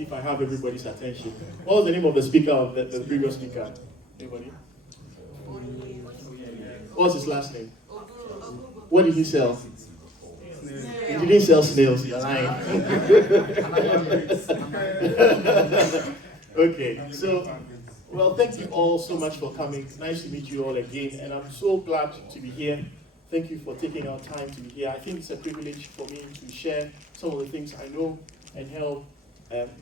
see if I have everybody's attention. What was the name of the speaker of the previous speaker? Anybody? What's his last name? What did he sell? He didn't sell snails, you're lying. Okay, so, well, thank you all so much for coming. Nice to meet you all again, and I'm so glad to be here. Thank you for taking our time to be here. I think it's a privilege for me to share some of the things I know and help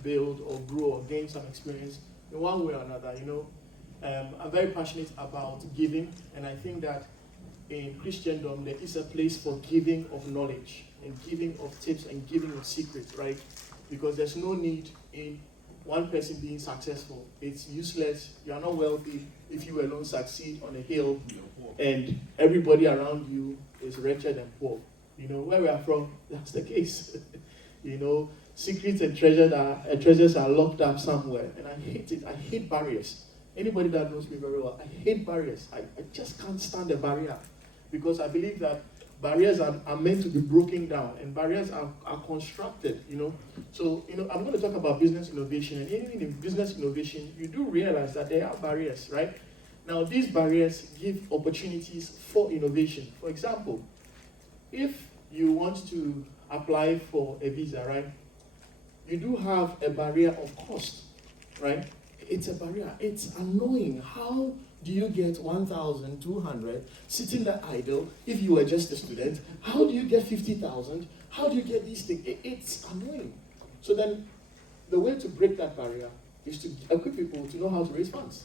build or grow or gain some experience in one way or another. I'm very passionate about giving, and I think that in Christendom there is a place for giving of knowledge and giving of tips and giving of secrets, right? Because there's no need in one person being successful. It's useless. You are not wealthy if you alone succeed on a hill and everybody around you is wretched and poor. Where we are from, that's the case. Secrets and treasures are locked up somewhere, and I hate it. I hate barriers. Anybody that knows me very well, I hate barriers. I just can't stand a barrier, because I believe that barriers are meant to be broken down, and barriers are constructed, So, I'm going to talk about business innovation, and even in business innovation, you do realize that there are barriers, right? Now, these barriers give opportunities for innovation. For example, if you want to apply for a visa, right? You do have a barrier of cost, right? It's a barrier. It's annoying. How do you get 1,200 sitting there idle if you were just a student? How do you get 50,000? How do you get these things? It's annoying. So then the way to break that barrier is to equip people to know how to raise funds.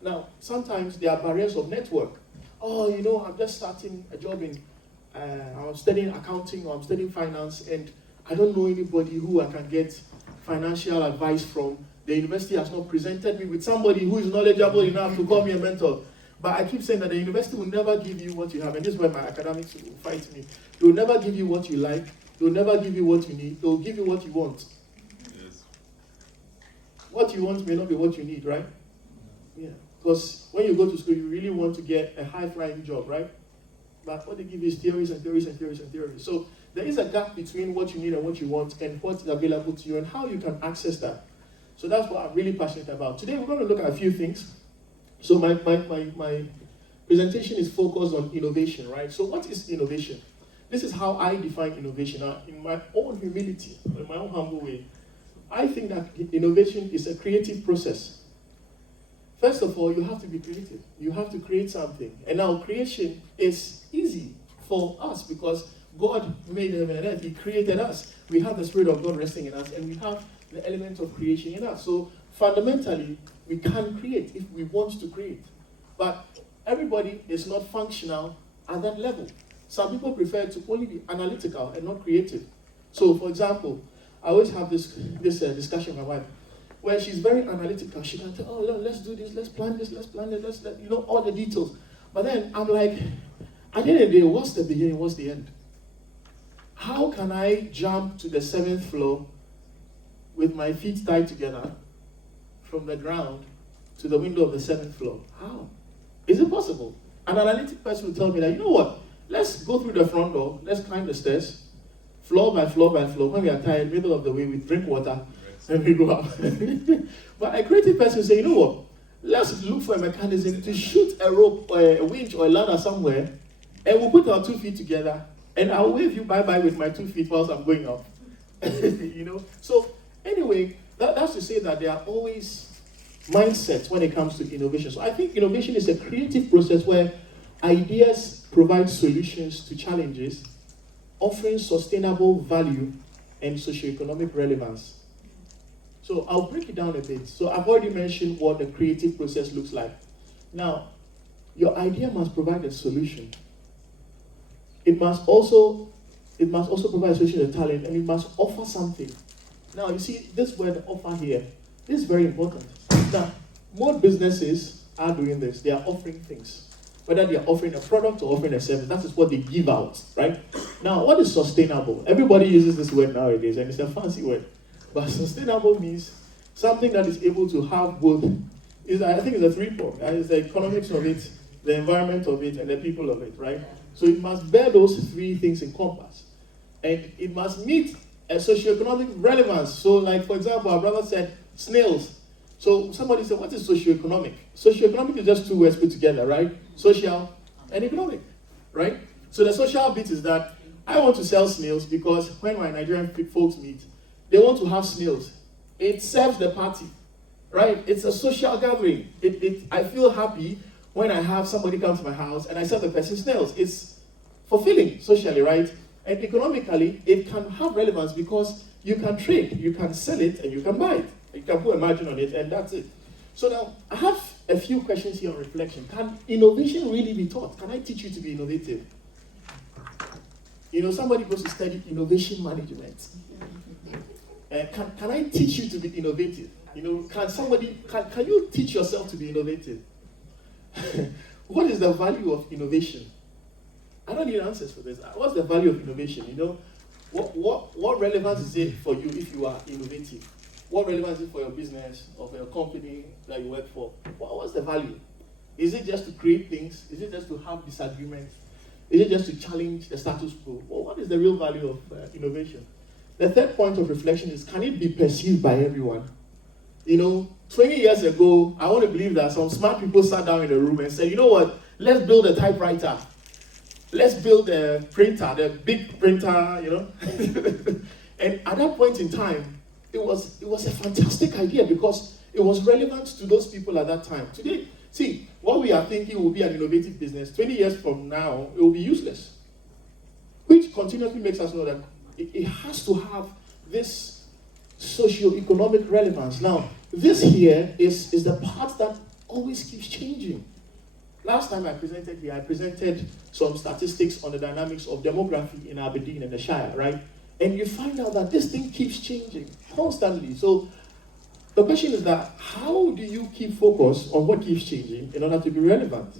Now, sometimes there are barriers of network. I'm just starting a job I'm studying accounting or I'm studying finance, and I don't know anybody who I can get financial advice from. The university has not presented me with somebody who is knowledgeable enough to call me a mentor. But I keep saying that the university will never give you what you have, and this is where my academics will fight me. They will never give you what you like. They will never give you what you need. They will give you what you want. Yes. What you want may not be what you need, right? Yeah. Because when you go to school, you really want to get a high-flying job, right? But what they give you is theories and theories and theories and theories. So there is a gap between what you need and what you want and what is available to you and how you can access that. So that's what I'm really passionate about. Today we're going to look at a few things. So my presentation is focused on innovation, right? So what is innovation? This is how I define innovation. In my own humility, in my own humble way, I think that innovation is a creative process. First of all, you have to be creative. You have to create something. And now creation is easy for us because God made heaven and earth. He created us. We have the Spirit of God resting in us, and we have the element of creation in us. So fundamentally, we can create if we want to create. But everybody is not functional at that level. Some people prefer to only be analytical and not creative. So, for example, I always have this discussion with my wife, where she's very analytical. She can tell, let's do this, let's plan this, let's plan it, all the details. But then I'm like, at the end of the day, what's the beginning, what's the end? How can I jump to the 7th floor with my feet tied together from the ground to the window of the 7th floor? How? Is it possible? An analytic person will tell me that, you know what, let's go through the front door, let's climb the stairs, floor by floor by floor. When we are tired, middle of the way, we drink water, and we go up. But a creative person say, you know what, let's look for a mechanism to shoot a rope or a winch or a ladder somewhere, and we'll put our 2 feet together, and I'll wave you bye-bye with my 2 feet whilst I'm going up. So anyway, that's to say that there are always mindsets when it comes to innovation. So I think innovation is a creative process where ideas provide solutions to challenges, offering sustainable value and socioeconomic relevance. So I'll break it down a bit. So I've already mentioned what the creative process looks like. Now, your idea must provide a solution. It must also provide a solution to talent, and it must offer something. Now, you see, this word offer here, this is very important. Now, most businesses are doing this. They are offering things. Whether they are offering a product or offering a service, that is what they give out, right? Now, what is sustainable? Everybody uses this word nowadays, and it's a fancy word. But sustainable means something that is able to have both. I think it's a three-part. It's the economics of it, the environment of it, and the people of it, right? So it must bear those three things in compass. And it must meet socioeconomic relevance. So, like, for example, our brother said snails. So somebody said, what is socioeconomic? Socioeconomic is just two words put together, right? Social and economic, right? So the social bit is that I want to sell snails because when my Nigerian folks meet, they want to have snails. It serves the party, right? It's a social gathering. I feel happy when I have somebody come to my house and I serve the person snails. It's fulfilling socially, right? And economically, it can have relevance because you can trade, you can sell it, and you can buy it. You can put a margin on it, and that's it. So now, I have a few questions here on reflection. Can innovation really be taught? Can I teach you to be innovative? You know, somebody goes to study innovation management. Can I teach you to be innovative? You know, can you teach yourself to be innovative? What is the value of innovation? I don't need answers for this. What's the value of innovation? You know, what relevance is it for you if you are innovative? What relevance is it for your business or for your company that you work for? What's the value? Is it just to create things? Is it just to have disagreements? Is it just to challenge the status quo? Well, what is the real value of innovation? The third point of reflection is, can it be perceived by everyone? You know, 20 years ago, I want to believe that some smart people sat down in a room and said, you know what, let's build a typewriter. Let's build a printer, the big printer, you know. And at that point in time, it was a fantastic idea because it was relevant to those people at that time. Today, see, what we are thinking will be an innovative business. 20 years from now, it will be useless. Which continuously makes us know that it has to have this socio-economic relevance. Now, this here is the part that always keeps changing. Last time I presented here, I presented some statistics on the dynamics of demography in Aberdeen and the Shire, right? And you find out that this thing keeps changing constantly. So the question is that, how do you keep focus on what keeps changing in order to be relevant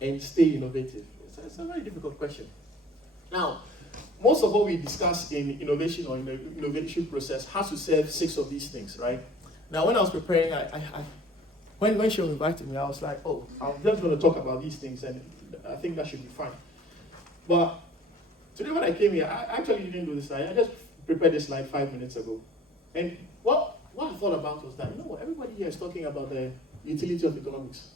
and stay innovative? It's a very difficult question. Now, most of what we discuss in innovation or in the innovation process has to serve 6 of these things, right? Now, when I was preparing, when she invited me, I was like, oh, I'm just going to talk about these things, and I think that should be fine. But today when I came here, I actually didn't do this slide. I just prepared this slide 5 minutes ago. And what I thought about was that, you know what, everybody here is talking about the utility of economics.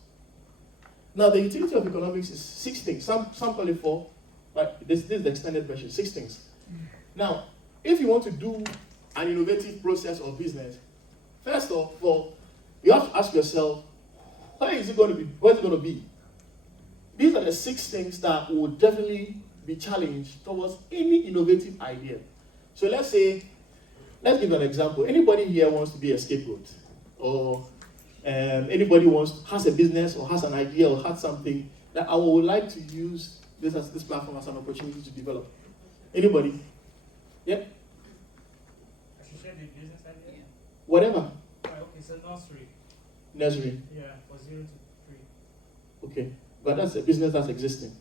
Now, the utility of economics is 6 things. Some call it 4, but this is the extended version, 6 things. Now, if you want to do an innovative process or business, first of all, you have to ask yourself, where is it going to be? What's it going to be? These are the 6 things that will definitely be challenged towards any innovative idea. So let's give an example. Anybody here wants to be a scapegoat, or anybody has a business or has an idea or has something that I would like to use this platform as an opportunity to develop. Anybody? Yep. I should share the business idea. Whatever. Okay, so nursery. Nursery. Yeah, for 0 to 3. Okay, but that's a business that's existing.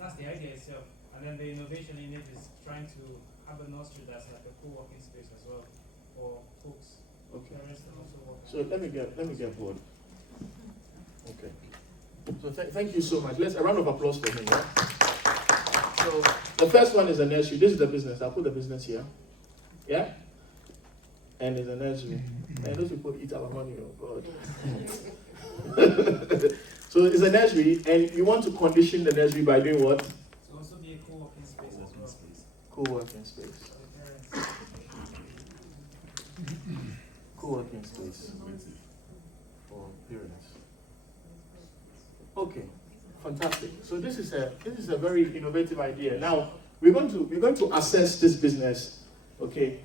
That's the idea itself, and then the innovation in it is trying to have a nursery that's like a co-working space as well for folks. Okay. Parents can also work. So let me get bored. Okay. So thank you so much. Let's a round of applause for me. Yeah? So the first one is a nursery. This is the business. I'll put the business here. Yeah. And it's a nursery. And those people eat our money. Oh God. So it's a nursery, and you want to condition the nursery by doing what? So also be a co-working space as well. Co-working space. Co-working space for parents. Okay, fantastic. So this is a very innovative idea. Now we're going to assess this business, okay,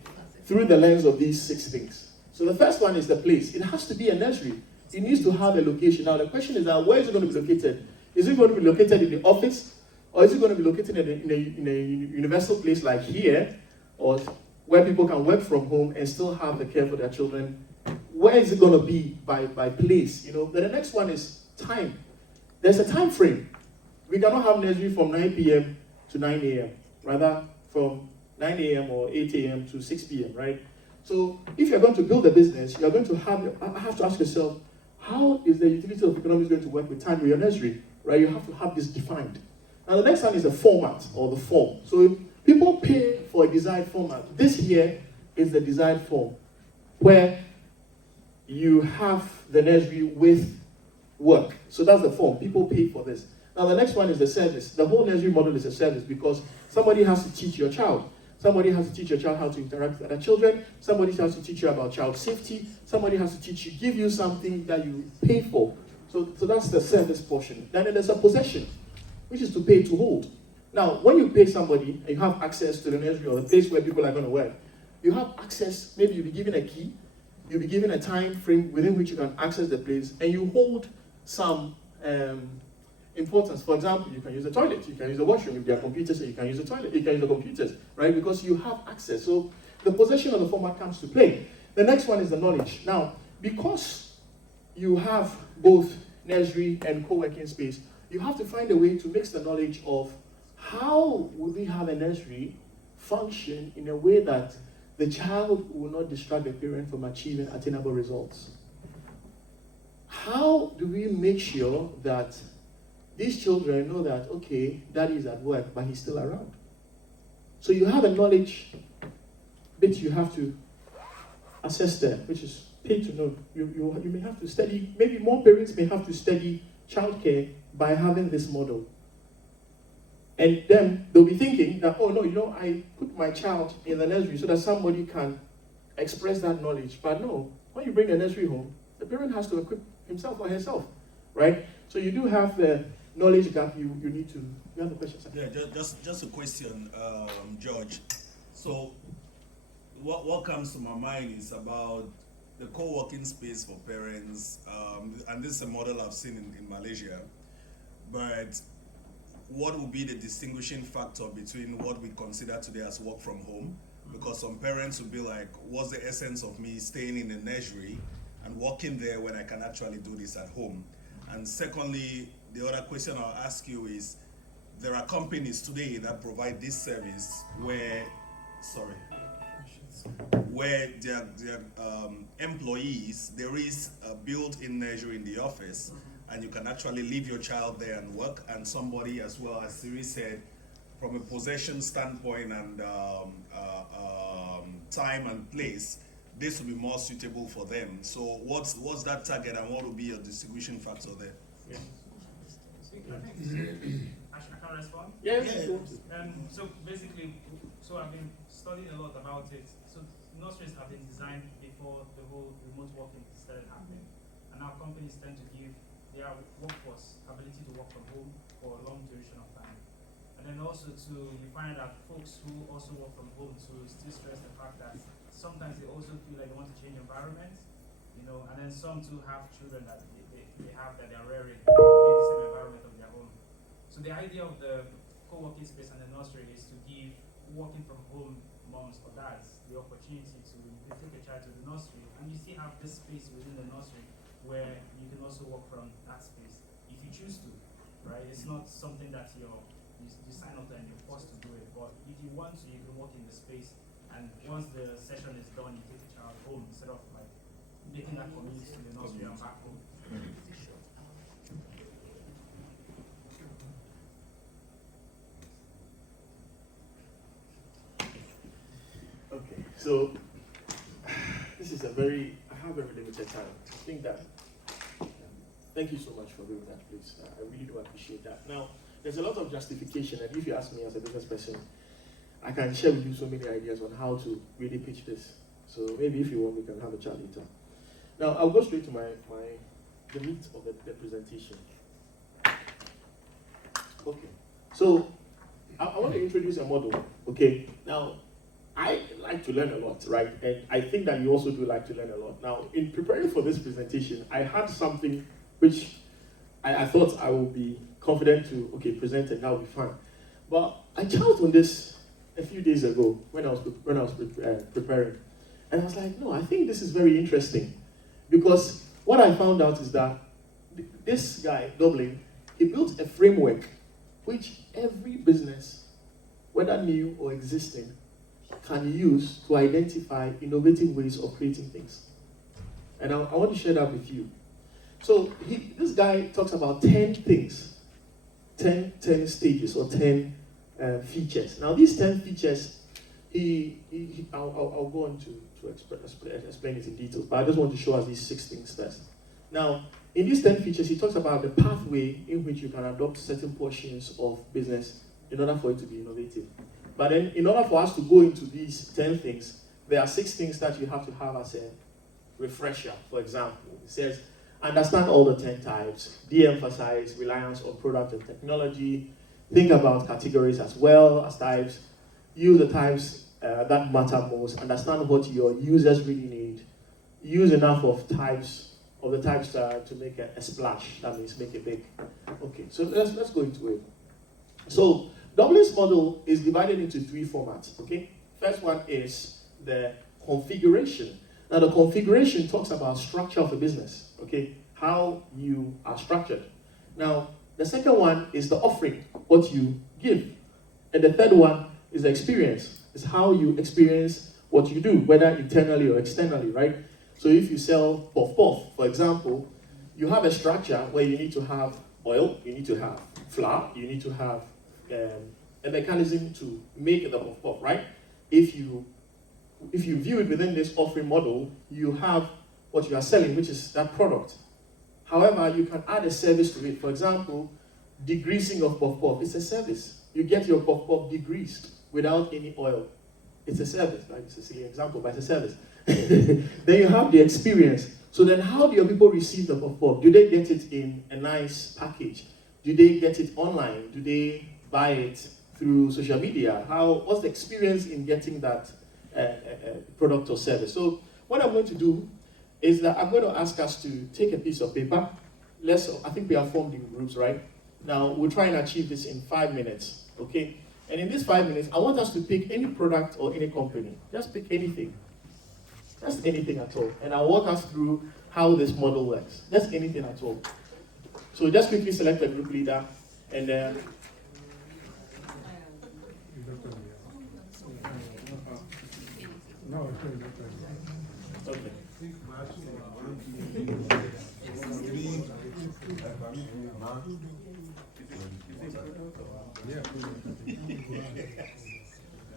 through the lens of these 6 things. So the first one is the place. It has to be a nursery. It needs to have a location. Now the question is that, where is it going to be located? Is it going to be located in the office, or is it going to be located in a universal place like here, or where people can work from home and still have the care for their children? Where is it going to be by place? You know. Then the next one is time. There's a time frame. We cannot have nursery from 9 p.m. to 9 a.m. Rather, from 9 a.m. or 8 a.m. to 6 p.m. Right? So if you're going to build a business, you're going to have to ask yourself, how is the utility of economics going to work with time with your nursery? Right? You have to have this defined. Now the next one is the format or the form. So people pay for for a desired format. This here is the desired form, where you have the nursery with work. So that's the form. People pay for this. Now the next one is the service. The whole nursery model is a service because somebody has to teach your child. Somebody has to teach your child how to interact with other children. Somebody has to teach you about child safety. Somebody has to teach you, give you something that you pay for. So that's the service portion. Then there's a possession, which is to pay to hold. Now, when you pay somebody and you have access to the nursery or the place where people are going to work, you have access, maybe you'll be given a key, you'll be given a time frame within which you can access the place, and you hold some importance. For example, you can use the toilet, you can use the washroom. If there are computers, you can use the toilet, you can use the computers, right? Because you have access. So the possession of the format comes to play. The next one is the knowledge. Now, because you have both nursery and co-working space, you have to find a way to mix the knowledge of how would we have a nursery function in a way that the child will not distract the parent from achieving attainable results. How do we make sure that these children know that, okay, daddy is at work, but he's still around? So you have a knowledge bit you have to assess there, which is pay to know. You may have to study, maybe more parents may have to study childcare by having this model. And then they'll be thinking that, oh no, I put my child in the nursery so that somebody can express that knowledge. But no, when you bring the nursery home, the parent has to equip himself or herself, right? So you do have the knowledge gap you need to. You have a question, sir? Yeah, just a question, George. So what comes to my mind is about the co-working space for parents, and this is a model I've seen in Malaysia, but what will be the distinguishing factor between what we consider today as work from home? Because some parents will be like, what's the essence of me staying in the nursery and working there when I can actually do this at home? And secondly, the other question I'll ask you is, there are companies today that provide this service where their employees, there is a built-in nursery in the office, and you can actually leave your child there and work, and somebody, as well as Siri said, from a possession standpoint and time and place, this will be more suitable for them. So what's that target, and what will be your distinguishing factor there? Yeah. I can respond? Yeah. So basically, I've been studying a lot about it. So nurseries have been designed before the whole remote working started happening. And now companies tend to give their workforce ability to work from home for a long duration of time. And then also you find that folks who also work from home still stress the fact that sometimes they also feel like they want to change environment, and then some too have children that they have that they're rearing within the same environment of their own. So the idea of the co-working space and the nursery is to give working from home moms or dads the opportunity to take a child to the nursery, and you still have this space within the nursery where you can also work from that space if you choose to, right? It's not something that you sign up to and you're forced to do it, but if you want to, you can work in the space, and once the session is done, you take the child home instead of like making that commute to the nursery and back home. Okay, so this is I have very limited time. I think that, thank you so much for doing that, please. I really do appreciate that. Now, there's a lot of justification, and if you ask me as a business person, I can share with you so many ideas on how to really pitch this. So maybe if you want, we can have a chat later. Now, I'll go straight to the meat of the presentation. Okay, so I want to introduce a model, okay? Now, I like to learn a lot, right? And I think that you also do like to learn a lot. Now, in preparing for this presentation, I had something which I thought I would be confident to, present, and that would be fine. But I chanced on this a few days ago when I was preparing. And I was like, no, I think this is very interesting. Because what I found out is that this guy, Dublin, he built a framework which every business, whether new or existing, can use to identify innovative ways of creating things. And I want to share that with you. So this guy talks about 10 things, 10 stages or 10 features. Now these 10 features I'll go on to explain it in details, but I just want to show us these 6 things first. Now, in these 10 features, he talks about the pathway in which you can adopt certain portions of business in order for it to be innovative. But then, in order for us to go into these 10 things, there are 6 things that you have to have as a refresher. For example, it says, understand all the 10 types, de-emphasize reliance on product and technology, think about categories as well as types, use the types that matter most, understand what your users really need, use enough of the types to make a splash, that means make it big. Okay, so let's go into it. So Dublin's model is divided into 3 formats, okay? First one is the configuration. Now the configuration talks about structure of a business, okay? How you are structured. Now, the second one is the offering, what you give. And the third one is the experience. It's how you experience what you do, whether internally or externally, right? So if you sell puff-puff, for example, you have a structure where you need to have oil, you need to have flour, you need to have a mechanism to make the puff-puff, right? If you view it within this offering model, you have what you are selling, which is that product. However, you can add a service to it. For example, degreasing of puff-puff. It's a service. You get your puff-puff degreased without any oil. It's a service, right? It's a silly example, but it's a service. Then you have the experience. So then how do your people receive the puff-puff? Do they get it in a nice package? Do they get it online? Do they buy it through social media? What's the experience in getting that product or service? So what I'm going to do is that I'm going to ask us to take a piece of paper. I think we are formed in groups, right? Now, we'll try and achieve this in 5 minutes, okay? And in these 5 minutes, I want us to pick any product or any company. Just pick anything. Just anything at all. And I'll walk us through how this model works. Just anything at all. So just quickly select a group leader, and then... Okay.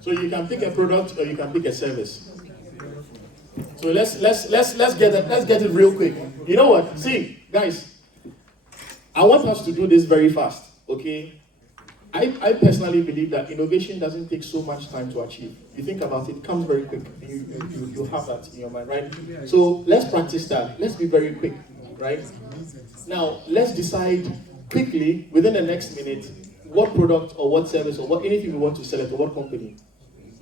So you can pick a product or you can pick a service. So let's get it real quick. You know what? See, guys, I want us to do this very fast. Okay? I personally believe that innovation doesn't take so much time to achieve. You think about it, it comes very quick. You have that in your mind, right? So let's practice that. Let's be very quick, right? Now, let's decide quickly, within the next minute, what product or what service or what anything we want to select or what company.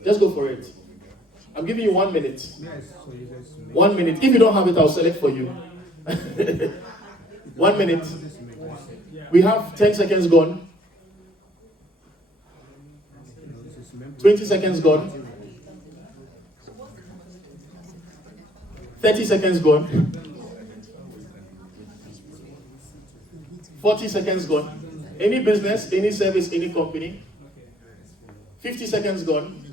Just go for it. I'm giving you 1 minute. 1 minute. If you don't have it, I'll select for you. 1 minute. We have 10 seconds gone. 20 seconds gone. 30 seconds gone. 40 seconds gone. Any business, any service, any company. 50 seconds gone.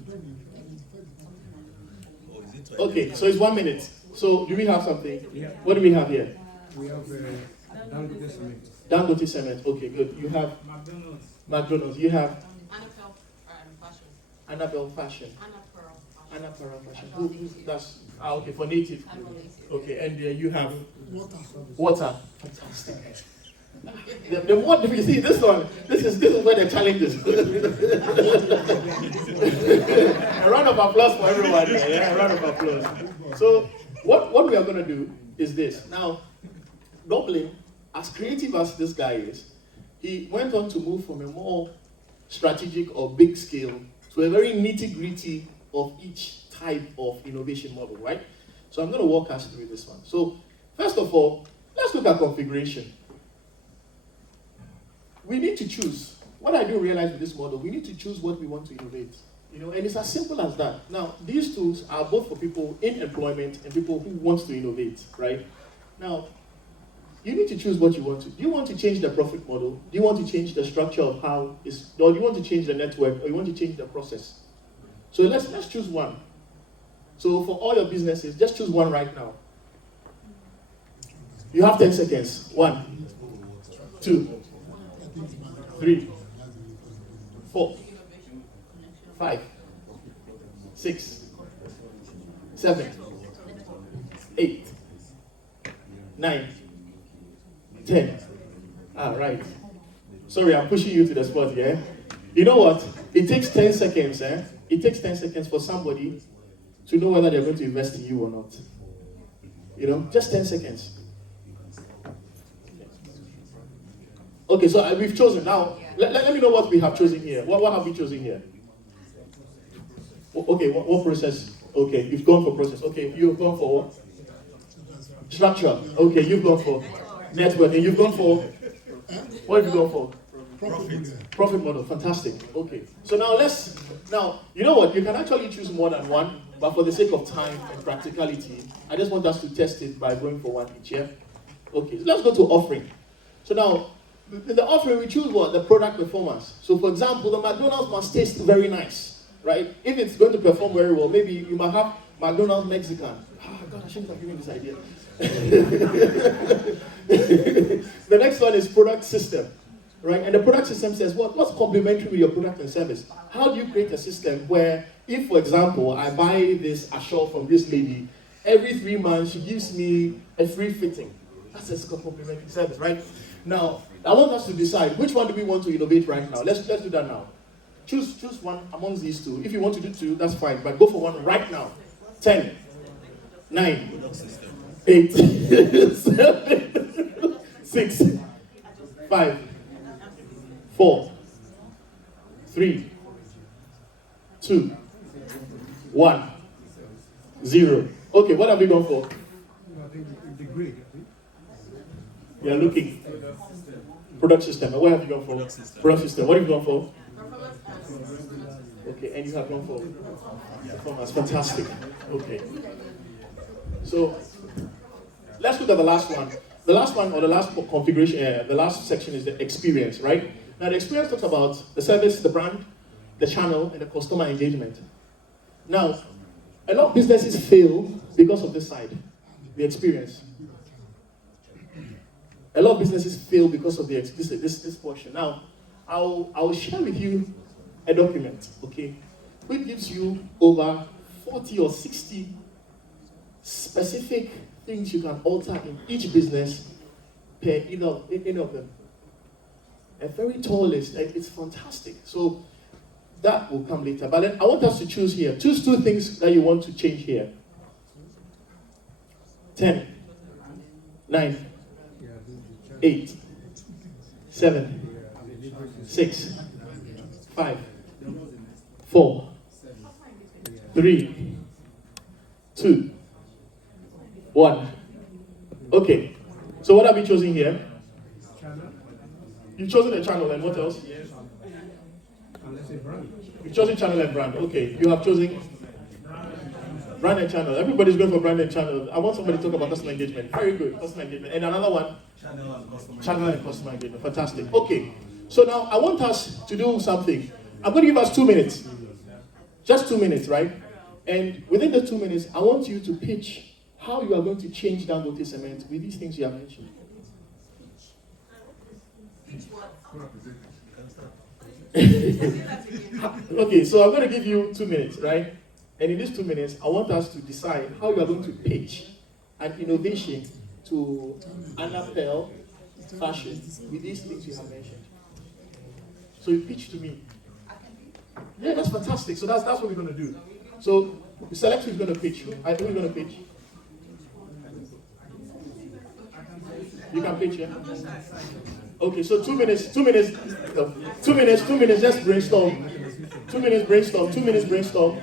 Okay, so it's 1 minute. So do we have something? Yeah. What do we have here? We have Dangote Cement. Dangote Cement. Okay, good. You have McDonald's. McDonald's. You have Annabelle Fashion. Annabelle Fashion. Anna Pearl Fashion. Anna Pearl Fashion. That's okay for native. Okay, and you have water. Fantastic. The more you see this one, this is where the challenge is. A round of applause for everyone. Yeah, a round of applause. So what we are going to do is this. Now, Dublin, as creative as this guy is, he went on to move from a more strategic or big scale to a very nitty-gritty of each type of innovation model, right? So I'm going to walk us through this one. So first of all, let's look at configuration. We need to choose. What I do realize with this model, we need to choose what we want to innovate. And it's as simple as that. Now, these tools are both for people in employment and people who want to innovate, right? Now, you need to choose what you want to. Do you want to change the profit model? Do you want to change the structure of how it's, or do you want to change the network, or you want to change the process? So let's choose one. So for all your businesses, just choose one right now. You have 10 seconds. 1, 2, 3, 4, 5, 6, 7, 8, 9, 10. All right. Sorry, I'm pushing you to the spot, yeah? You know what? It takes 10 seconds, eh? It takes 10 seconds for somebody to know whether they're going to invest in you or not. You know, just 10 seconds. Okay, so we've chosen. Now, let me know what we have chosen here. What have we chosen here? Okay, what process? Okay, you've gone for process. Okay, you've gone for what? Structure. Okay, you've gone for networking. You've gone for, what have you gone for? Profit model. Fantastic. Okay, so now, you know what? You can actually choose more than one, but for the sake of time and practicality, I just want us to test it by going for one each, yeah? Okay, so let's go to offering. So now, in the offering, we choose what? The product performance. So for example, the McDonald's must taste very nice, right? If it's going to perform very well, maybe you might have McDonald's Mexican. Oh God, I shouldn't have given this idea. The next one is product system, right? And the product system says, what's complementary with your product and service? How do you create a system where, if for example, I buy this Ashore from this lady, every 3 months she gives me a free fitting. That's a complementary service, right? Now, I want us to decide which one do we want to innovate right now. Let's do that now. Choose one amongst these two. If you want to do two, that's fine, but go for one right now. 10, 9, 8, 7, 6, 5, 4, 3, 2, 1, 0. Okay, what have we gone for? I think degree. We are looking. Product system. And where have you gone for? Product system. What have you gone for? Okay, and you have gone for performance. Fantastic. Okay. So let's look at the last one. The last one, or the last configuration, the last section is the experience, right? Now the experience talks about the service, the brand, the channel, and the customer engagement. Now, a lot of businesses fail because of this side, the experience. A lot of businesses fail because of this portion. Now, I'll share with you a document, okay, which gives you over 40 or 60 specific things you can alter in each business per any of them. A very tall list. It's fantastic. So that will come later. But then I want us to choose here. Choose two things that you want to change here. 10, 9, 8, 7, 6, 5, 4, 3, 2, 1. Okay. So what have we chosen here? Channel. You've chosen a channel, and what else? And let's say brand. You've chosen channel and brand. Okay. You have chosen brand and channel. Everybody's going for brand and channel. I want somebody to talk about customer engagement. Very good. Customer engagement. And another one? Channel and customer engagement. Fantastic. Okay. So now I want us to do something. I'm going to give us 2 minutes. Just 2 minutes, right? And within the 2 minutes, I want you to pitch how you are going to change Dangote Cement with these things you have mentioned. Okay, so I'm going to give you 2 minutes, right? And in these 2 minutes, I want us to decide how you are going to pitch an innovation to Anna Pearl fashion with these things you have mentioned. So you pitch to me. Yeah, that's fantastic. So that's what we're going to do. So we select who's going to pitch. Who's going to pitch? You can pitch, yeah? Okay, so 2 minutes, just brainstorm. 2 minutes brainstorm, 2 minutes brainstorm.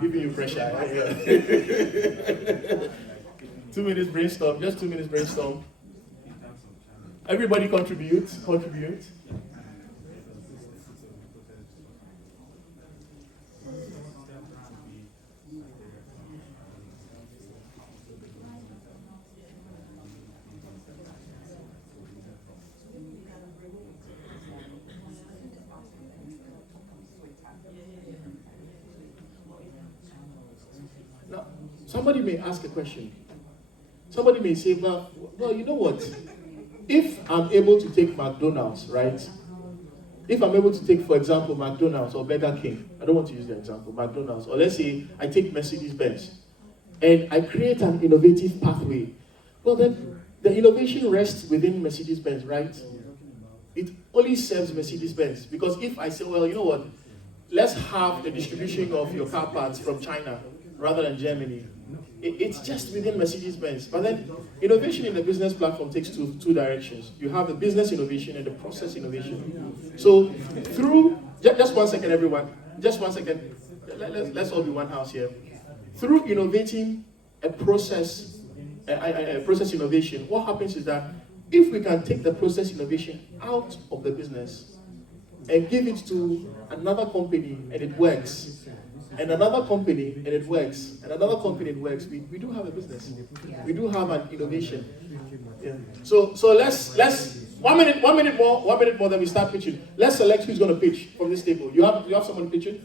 Giving you pressure. Yeah. 2 minutes brainstorm, just 2 minutes brainstorm. Everybody contribute. Now, somebody may ask a question. Somebody may say, well, you know what? If I'm able to take McDonald's, right, if I'm able to take, for example, McDonald's or Burger King, I don't want to use the example, McDonald's, or let's say I take Mercedes-Benz, and I create an innovative pathway, well then, the innovation rests within Mercedes-Benz, right? It only serves Mercedes-Benz, because if I say, well, you know what, let's have the distribution of your car parts from China rather than Germany, it's just within Mercedes-Benz. But then, innovation in the business platform takes two directions. You have the business innovation and the process innovation. So, through, just 1 second, everyone, just 1 second, let's all be one house here. Through innovating a process innovation, what happens is that if we can take the process innovation out of the business and give it to another company and it works, and another company and it works, and another company and it works, we do have a business. We do have an innovation. Yeah. So let's 1 minute more, then we start pitching. Let's select who's going to pitch from this table. You have someone pitching?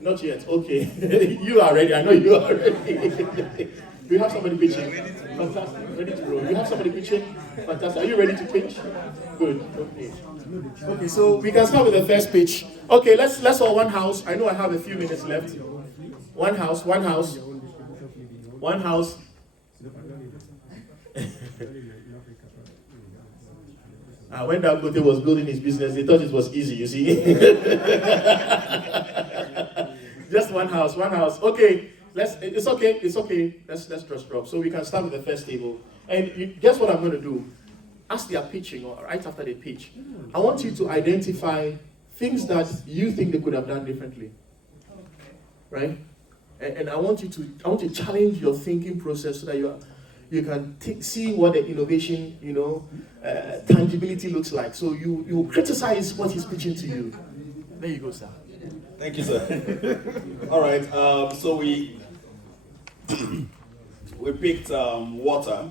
Not yet. Okay. You are ready. I know you are ready. Do you have somebody pitching? Fantastic. Ready to roll. You have somebody pitching? Fantastic. Are you ready to pitch? Good. Okay. Okay, so we can start with the first pitch. Okay, let's all one house. I know I have a few minutes left. One house. When Dangote was building his business, they thought it was easy, you see. Just one house. Okay, it's okay. Let's just drop. So we can start with the first table. And guess what I'm going to do? As they are pitching, or right after they pitch, I want you to identify things that you think they could have done differently. Right? And I want to challenge your thinking process so that you can see what the innovation, tangibility looks like. So you criticize what he's pitching to you. There you go, sir. Thank you, sir. All right. So we picked water,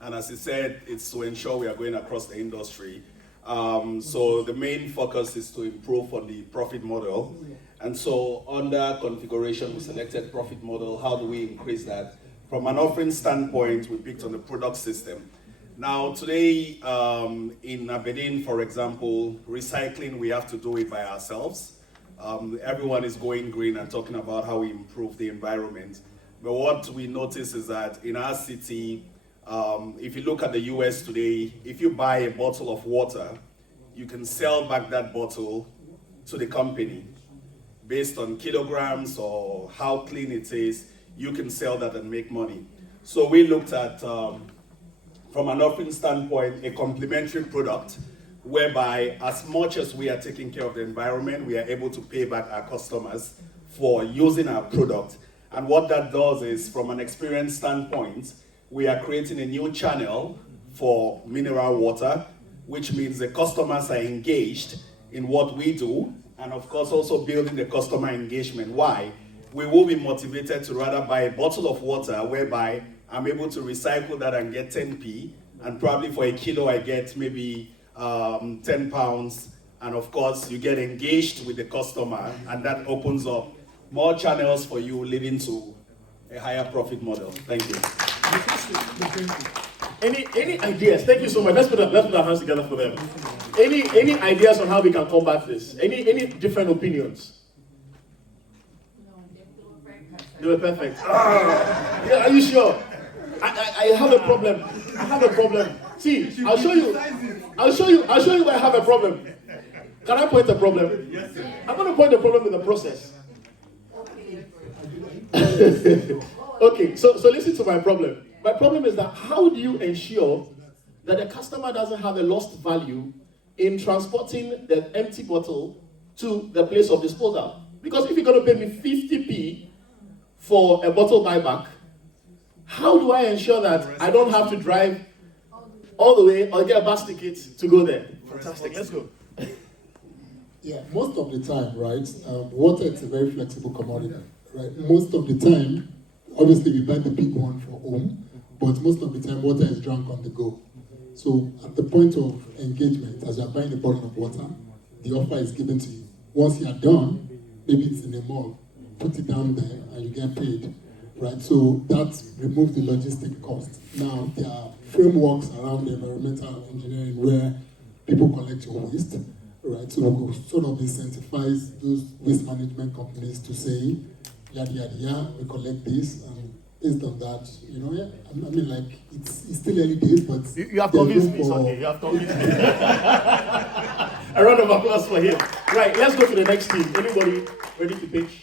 and as he said, it's to ensure we are going across the industry. So the main focus is to improve on the profit model. And so under configuration, we selected profit model. How do we increase that? From an offering standpoint, we picked on the product system. Now today, in Aberdeen, for example, recycling, we have to do it by ourselves. Everyone is going green and talking about how we improve the environment. But what we notice is that in our city, if you look at the US today, if you buy a bottle of water, you can sell back that bottle to the company based on kilograms or how clean it is. You can sell that and make money. So we looked at, from an offering standpoint, a complementary product whereby as much as we are taking care of the environment, we are able to pay back our customers for using our product. And what that does is, from an experience standpoint, we are creating a new channel for mineral water, which means the customers are engaged in what we do, and of course also building the customer engagement. Why? We will be motivated to rather buy a bottle of water whereby I'm able to recycle that and get 10p, and probably for a kilo I get maybe 10 pounds, and of course you get engaged with the customer, and that opens up more channels for you, leading to a higher profit model. Thank you. Any ideas? Thank you so much. Let's put our hands together for them. Any ideas on how we can combat this? Any different opinions? They were perfect. Yeah, are you sure? I have a problem. See, I'll show you where I have a problem. Can I point a problem? Yes, sir. I'm going to point the problem with the process. Okay, so listen to my problem. My problem is that how do you ensure that the customer doesn't have a lost value in transporting the empty bottle to the place of disposal? Because if you're going to pay me 50p for a bottle buyback, how do I ensure that I don't have to drive all the way or get a bus ticket to go there? Fantastic, let's go. Yeah, most of the time, right, water is a very flexible commodity, right? Most of the time, obviously we buy the big one for home, but most of the time water is drunk on the go. So at the point of engagement, as you're buying a bottle of water, the offer is given to you. Once you're done, maybe it's in a mug, put it down there and you get paid, right? So that removes the logistic cost. Now, there are frameworks around the environmental engineering where people collect your waste, right? So we could sort of incentivize those waste management companies to say, yada yada yada, we collect this, and based on that, you know, yeah, I mean, like, it's still early days, but You have there's convinced room me, for- Sunday. You have convinced me. A round of applause for him. Right, let's go to the next team. Anybody ready to pitch?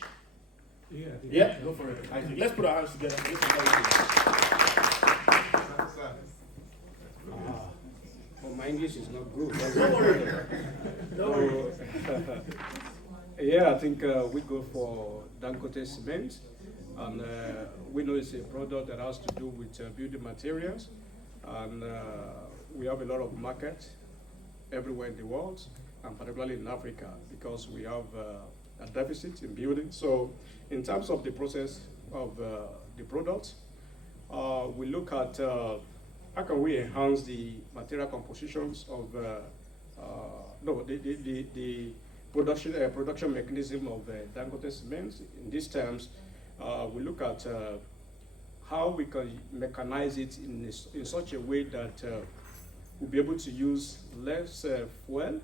Yeah, I think- Yeah, go for it. Isaac. Let's put our hands together. Let's Well, my English is not good. Don't worry. Don't worry. Yeah, I think we go for Dangote cement, and we know it's a product that has to do with building materials, and we have a lot of market everywhere in the world, and particularly in Africa, because we have a deficit in building. So, in terms of the process of the product, we look at how can we enhance the material compositions of the production mechanism of Dangote cement. In these terms, we look at how we can mechanize it in such a way that we'll be able to use less fuel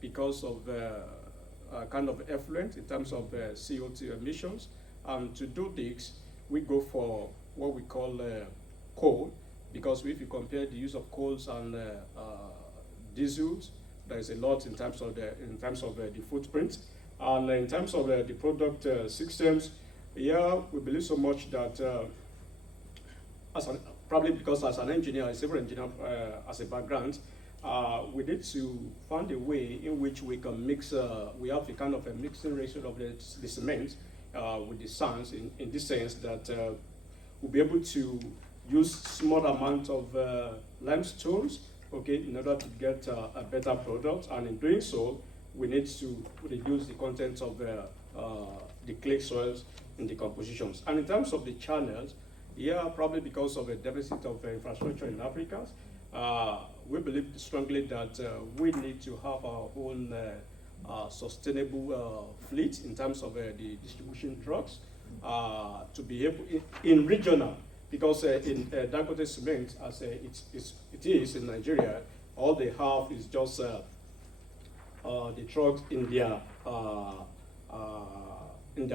because of kind of effluent in terms of CO2 emissions. And to do this, we go for what we call coal, because if you compare the use of coals and diesels, there is a lot in terms of the footprint, and in terms of the product systems. Yeah, we believe so much that probably because as an engineer, a civil engineer, as a background, we need to find a way in which we can mix. We have a kind of a mixing ratio of the cement with the sands, in this sense that we'll be able to use small amount of limestones, okay, in order to get a better product. And in doing so, we need to reduce the content of the clay soils in the compositions. And in terms of the channels, yeah, probably because of a deficit of infrastructure in Africa, we believe strongly that we need to have our own sustainable fleet in terms of the distribution trucks to be able in regional. Because in Dangote cement, as it is in Nigeria, all they have is just the trucks in their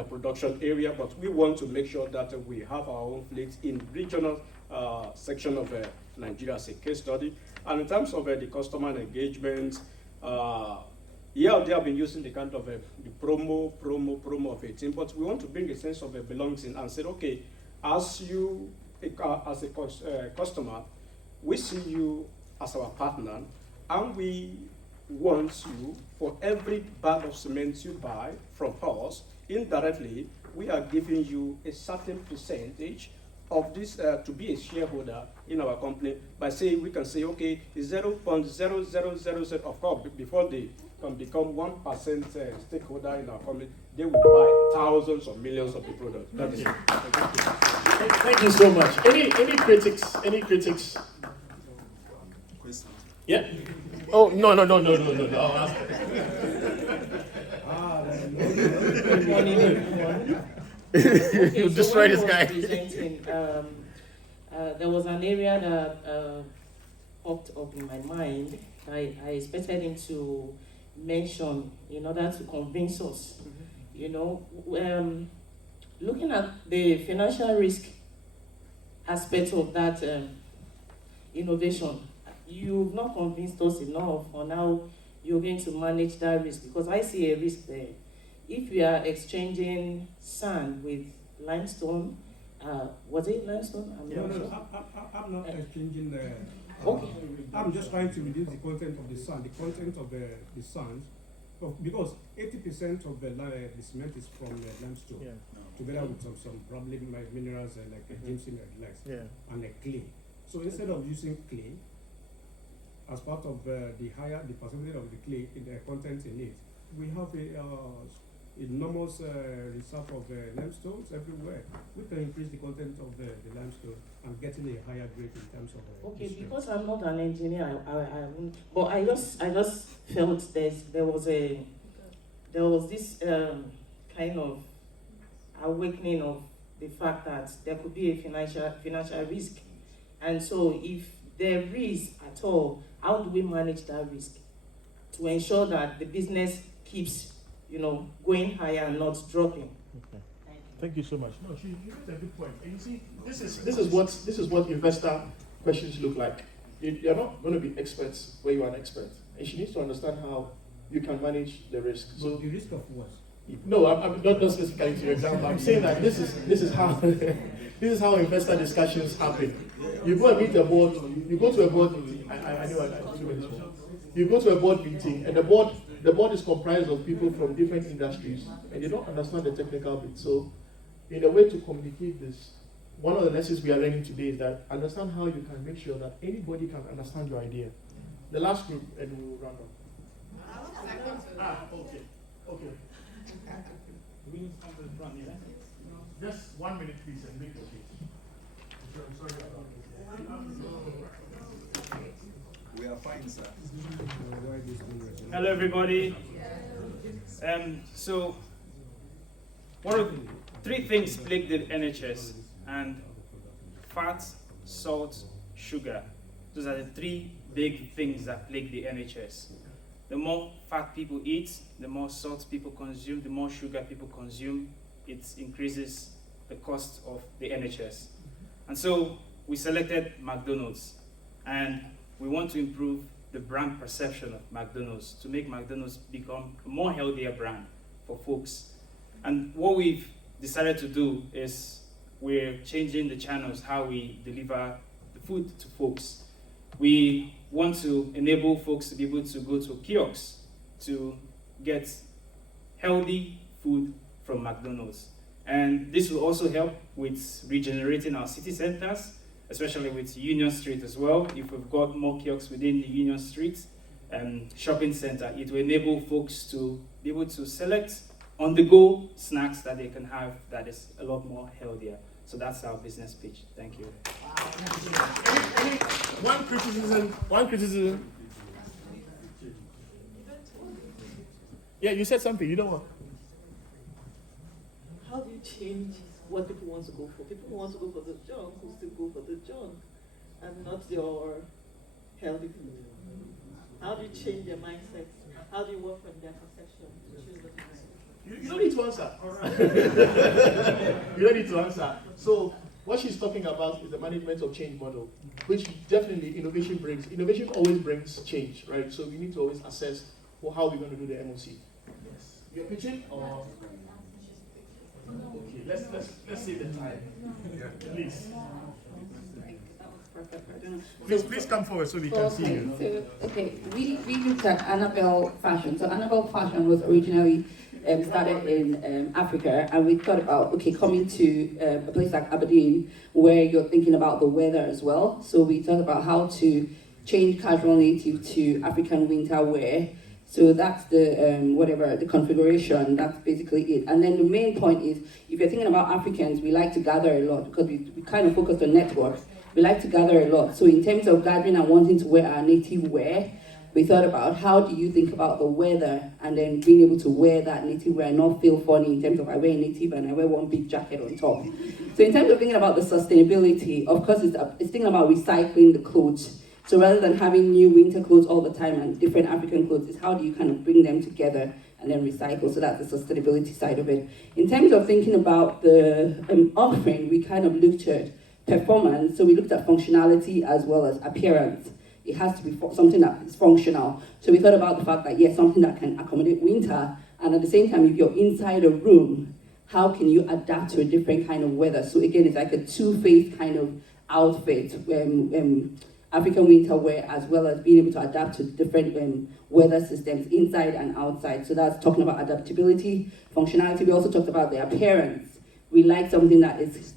production area. But we want to make sure that we have our own fleet in regional section of Nigeria as a case study. And in terms of the customer engagement, yeah, they have been using the kind of the promo of 18, but we want to bring a sense of belonging and say, okay, as a customer, we see you as our partner, and we want you, for every bag of cement you buy from us, indirectly, we are giving you a certain percentage of this to be a shareholder in our company by saying, we can say, okay, 0.0000, of course, before they can become 1% stakeholder in our company, they will buy thousands or millions of the product. That is it. Thank you so much. Any critics? Any critics? Question. Yeah. Oh no. I'll ask. Good morning, everyone. You destroy this guy. Presenting, there was an area that popped up in my mind. I expected him to mention in order to convince us. You know, looking at the financial risk aspect of that innovation, you've not convinced us enough on how you're going to manage that risk, because I see a risk there. If we are exchanging sand with limestone, was it limestone? No, I'm not exchanging the. Okay. I'm just trying to reduce the content of the sand, the content of the sand, because 80% of the cement is from limestone, together with some probably minerals like ginseng and and clay. So instead of using clay as part of the percentage of the clay in the content in it, we have enormous reserve of limestones everywhere. We can increase the content of the limestone and getting a higher grade in terms of. Okay, because I'm not an engineer, but I just felt there was this kind of awakening of the fact that there could be a financial risk, and so if there is at all, how do we manage that risk? to ensure that the business keeps, going higher and not dropping. Thank you so much. No, you made a good point. And you see, this is what investor questions look like. You're not going to be experts where you are an expert, and she needs to understand how you can manage the risk. So the risk of what? no, I'm not specifically to your example. I'm saying that this is how this is how investor discussions happen. You go and meet a board. You go to a board meeting. I know I 2 minutes more. You go to a board meeting, and the board is comprised of people from different industries, and they don't understand the technical bit. So, in a way to communicate this, one of the lessons we are learning today is that understand how you can make sure that anybody can understand your idea. The last group, and we'll round up. Okay. We need to come to the front, yeah? Just 1 minute, please, and make your case. Sorry about We are fine, sir. Hello, everybody. So, one of the 3 things plague the NHS, and fat, salt, sugar. Those are the 3 big things that plague the NHS. The more fat people eat, the more salt people consume, the more sugar people consume, it increases the cost of the NHS. And so we selected McDonald's, and we want to improve the brand perception of McDonald's to make McDonald's become a more healthier brand for folks. And what we've decided to do is we're changing the channels, how we deliver the food to folks. We want to enable folks to be able to go to kiosks to get healthy food from McDonald's. And this will also help with regenerating our city centers, especially with Union Street as well. If we've got more kiosks within the Union Street shopping center, it will enable folks to be able to select on-the-go snacks that they can have that is a lot more healthier. So that's our business pitch. Thank you. One criticism. Yeah, you said something. You don't want. How do you change what people want to go for? People who want to go for the junk will still go for the junk and not your healthy food. How do you change their mindset? How do you work from their perception to choose what you You don't need to answer. You don't need to answer. So what she's talking about is the management of change model, which definitely innovation brings. Innovation always brings change, right? So we need to always assess how we're going to do the MOC. Yes. You're pitching or? Okay, let's save the time. Please come forward so we can see you. So, okay, we looked at Annabelle Fashion. So Annabelle Fashion was originally started in Africa, and we thought about, coming to a place like Aberdeen, where you're thinking about the weather as well. So we thought about how to change casual native to African winter wear. So that's the configuration, that's basically it. And then the main point is, if you're thinking about Africans, we like to gather a lot because we kind of focus on networks. We like to gather a lot. So in terms of gathering and wanting to wear our native wear, we thought about how do you think about the weather and then being able to wear that native wear and not feel funny in terms of I wear native and I wear one big jacket on top. So in terms of thinking about the sustainability, of course, it's thinking about recycling the clothes. So rather than having new winter clothes all the time and different African clothes, it's how do you kind of bring them together and then recycle. So that's the sustainability side of it. In terms of thinking about the offering, we kind of looked at performance. So we looked at functionality as well as appearance. It has to be something that is functional. So we thought about the fact that, yes, something that can accommodate winter, and at the same time, if you're inside a room, how can you adapt to a different kind of weather? So again, it's like a two-faced kind of outfit, African winter wear, as well as being able to adapt to different weather systems inside and outside. So that's talking about adaptability, functionality. We also talked about the appearance. We like something that is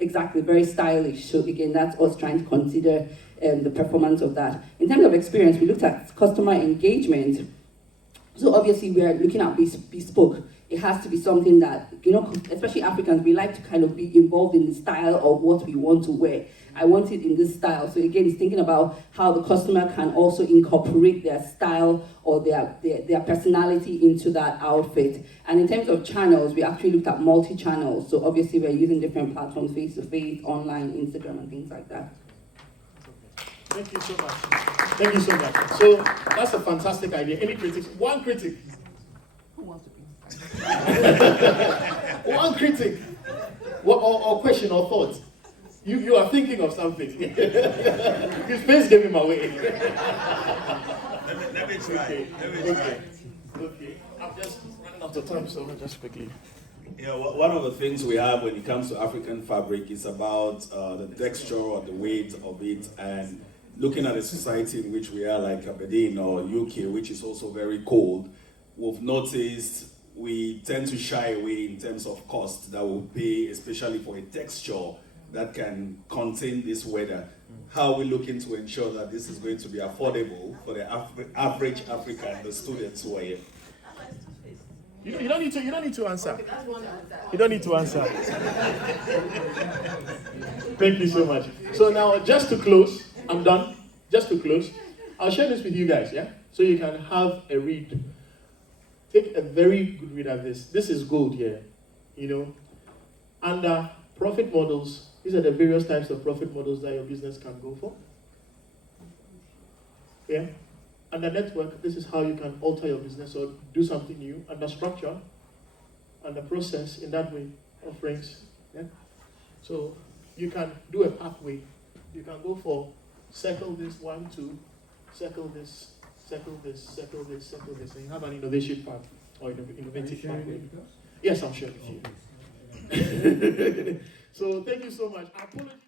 exactly very stylish. So again, that's us trying to consider the performance of that. In terms of experience, we looked at customer engagement. So obviously we are looking at bespoke. It has to be something that, especially Africans, we like to kind of be involved in the style of what we want to wear. I want it in this style. So again, it's thinking about how the customer can also incorporate their style or their personality into that outfit. And in terms of channels, we actually looked at multi-channels. So obviously we're using different platforms, face-to-face, online, Instagram, and things like that. Thank you so much. Thank you so much. So that's a fantastic idea. Any critics? One critic. Who wants to be? One critic. Or question or thought. You are thinking of something. His face gave him away. Let me try. Okay. Let me try. Okay. I'm just running out of time, so just quickly. Yeah, one of the things we have when it comes to African fabric is about the texture or the weight of it, and looking at a society in which we are, like Aberdeen or UK, which is also very cold. We've noticed we tend to shy away in terms of cost that we pay, especially for a texture that can contain this weather. How are we looking to ensure that this is going to be affordable for the average African, the students who are here? You don't need to answer. Okay, that's one answer. You don't need to answer. Thank you so much. So now, just to close, I'm done. Just to close, I'll share this with you guys, yeah? So you can have a read. Take a very good read of this. This is gold here, you know. Under profit models, these are the various types of profit models that your business can go for. Yeah? Under network, this is how you can alter your business or do something new. Under structure, under process, in that way, offerings. Yeah? So you can do a pathway. You can go for circle this, 1, 2, circle this, circle this, circle this, circle this, and you have an innovation path or innovative pathway. Yes, I'm sure with you. So thank you so much. Apologies.